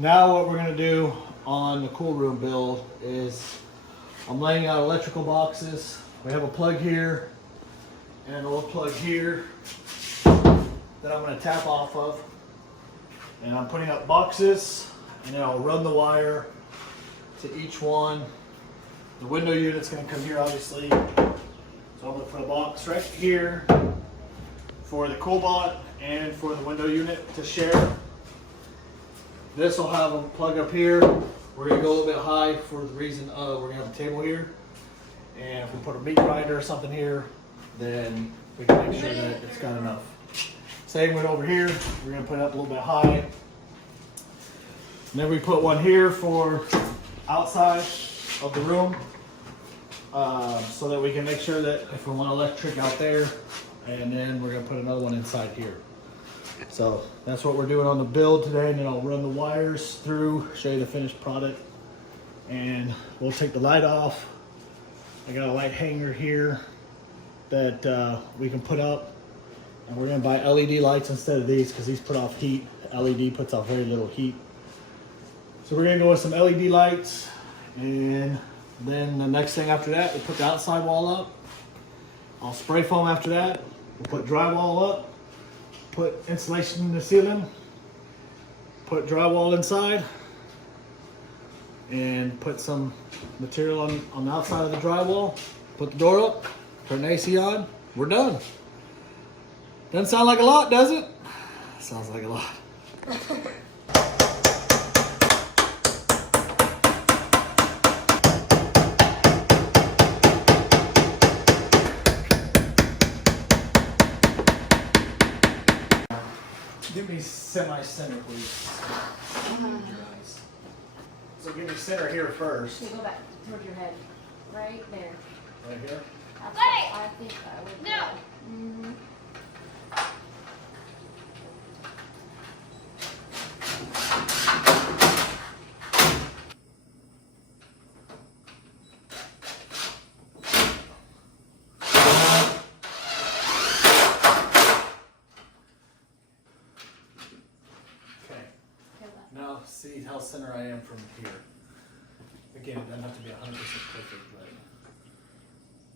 Now what we're gonna do on the cool room build is I'm laying out electrical boxes. We have a plug here and an old plug here that I'm gonna tap off of. And I'm putting up boxes and then I'll run the wire to each one. The window unit's gonna come here obviously. So I'm gonna put a box right here for the CoolBot and for the window unit to share. This will have a plug up here. We're gonna go a little bit high for the reason of we're gonna have a table here. And if we put a meat grinder or something here, then we can make sure that it's got enough. Same with over here, we're gonna put it up a little bit high. And then we put one here for outside of the room, so that we can make sure that if we want electric out there, and then we're gonna put another one inside here. So that's what we're doing on the build today, and then I'll run the wires through, show you the finished product, and we'll take the light off. I got a light hanger here that we can put up, and we're gonna buy LED lights instead of these because these put off heat. LED puts off very little heat. So we're gonna go with some LED lights, and then the next thing after that, we put the outside wall up. I'll spray foam after that. We'll put drywall up, put insulation in the ceiling, put drywall inside, and put some material on the outside of the drywall, put the door up, turn the AC on, we're done. Doesn't sound like a lot, does it? Sounds like a lot. Give me semi-center, please. So give me center here first. You go back towards your head. Right there. Right here? That's I think I would go. Mm-hmm. Now see how center I am from here. Again, it doesn't have to be 100% perfect, but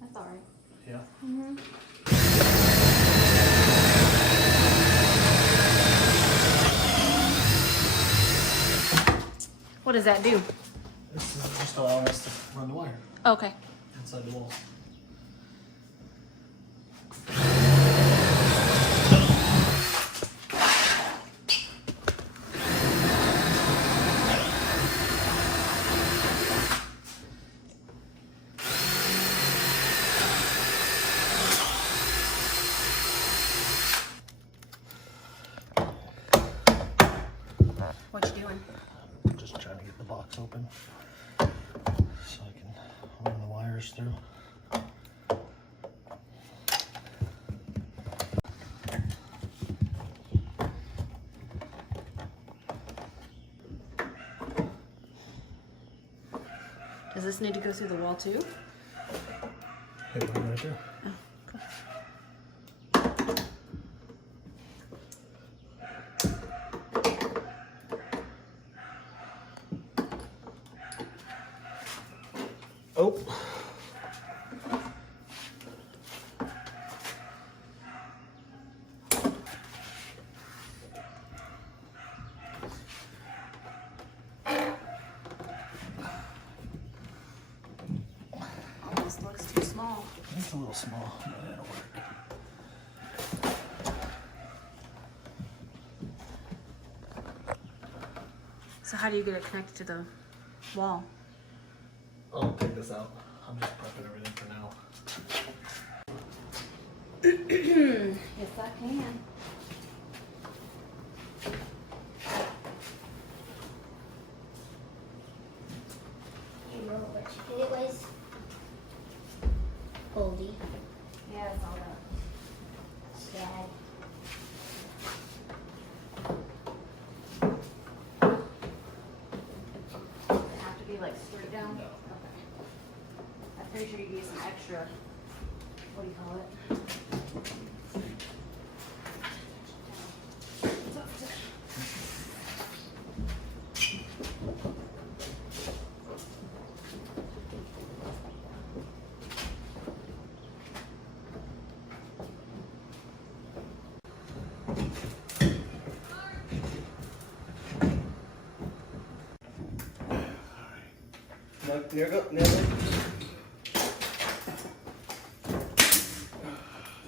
That's alright. yeah. Mm-hmm. What does that do? This is just allowing us to run the wire Okay. inside the walls. What you doing? I'm just trying to get the box open so I can run the wires through. Does this need to go through the wall too? Hit one right there. Oh. Almost looks too small. It's a little small, but it'll work. So how do you get it connected to the wall? I'll take this out. I'm just prepping everything for now. Yes, I can. You know what chicken it was? Oldie. Yeah, it's all that. Sad. Does it have to be like straight down? No. Okay. I'm pretty sure you can use some extra, what do you call it? There we go. Nailed it.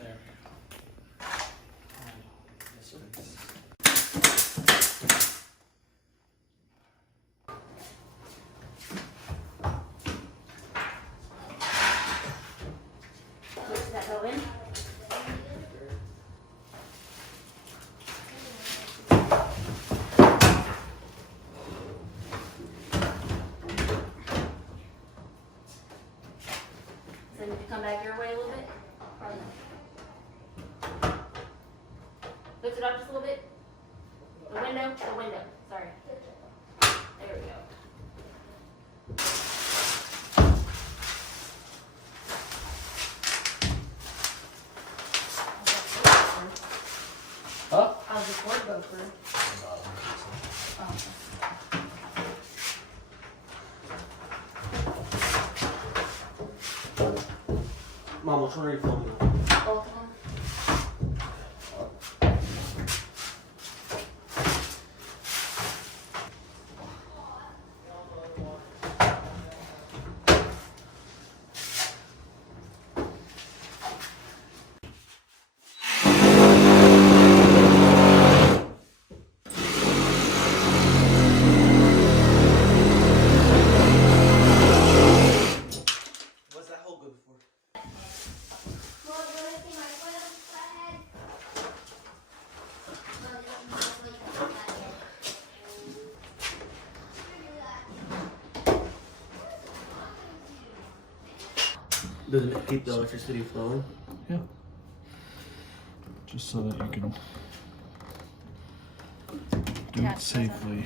There. This one's. Where does that go in? So I need to come back your way a little bit? Or no? Lift it up just a little bit? The window, sorry. There we go. Huh? How's the cord go through? Mom, which one are you filming? Both of them? What's that hole good for? Well, you wanna see my foot on the flathead? No, this is my foot on the flathead. Does it keep the electricity flowing? Yeah. Just so that you can do it safely.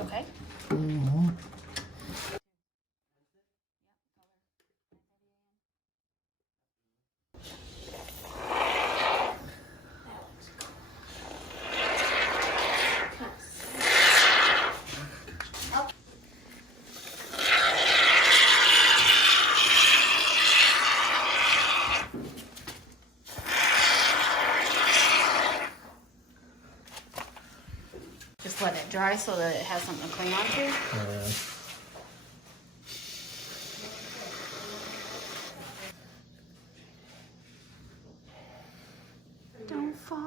Okay. Just let it dry so that it has something to cling onto. Don't fall.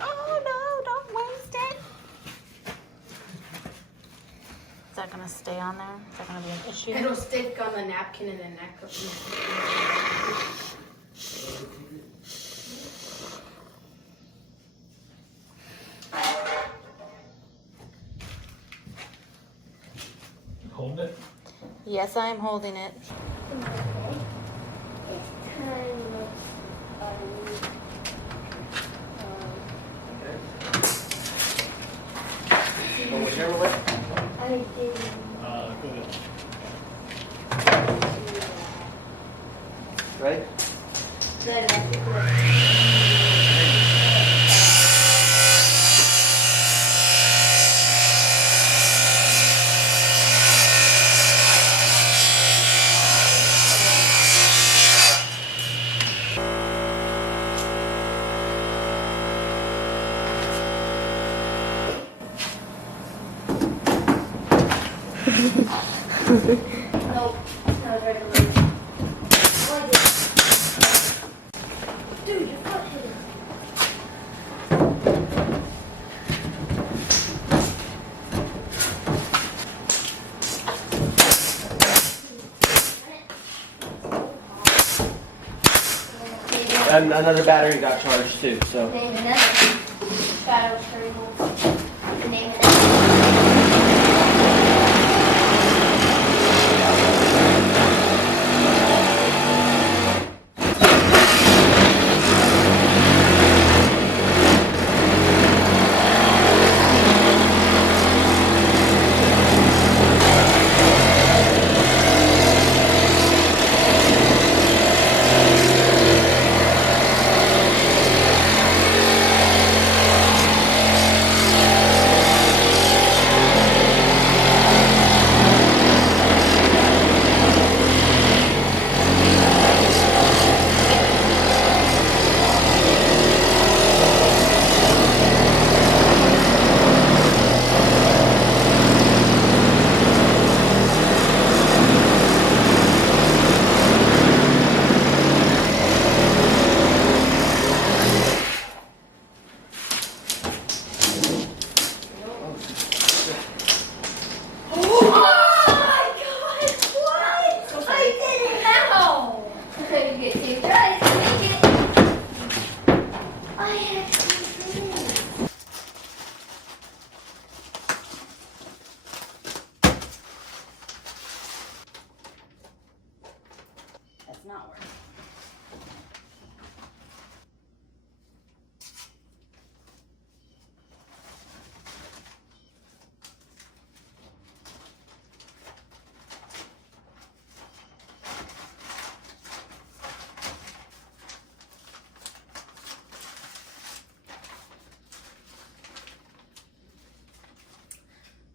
Oh no, don't waste it. Is that gonna stay on there? Is that gonna be an issue? It'll stick on the napkin and the neck. Hold it. Yes, I am holding it. It's kind of Go whichever way. I didn't Go ahead. Ready? let it Nope, it's not regular. Oh, I did. Dude, your foot hit it. And another battery got charged too, so. Name another. Shadow Turtle. Name another.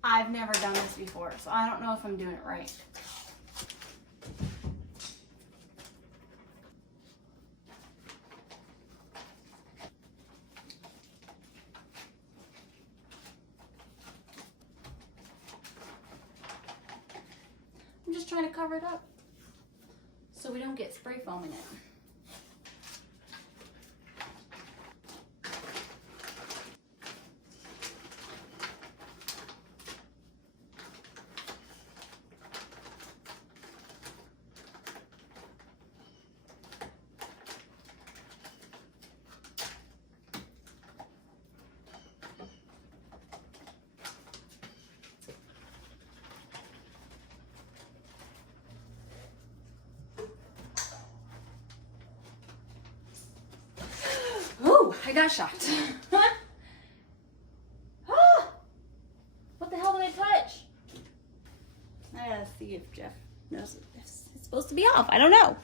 I've never done this before, so I don't know if I'm doing it right. I'm just trying to cover it up so we don't get spray foam in it. Oh, I got shocked. Ah! What the hell did I touch? I gotta see if Jeff knows if it's supposed to be off. I don't know.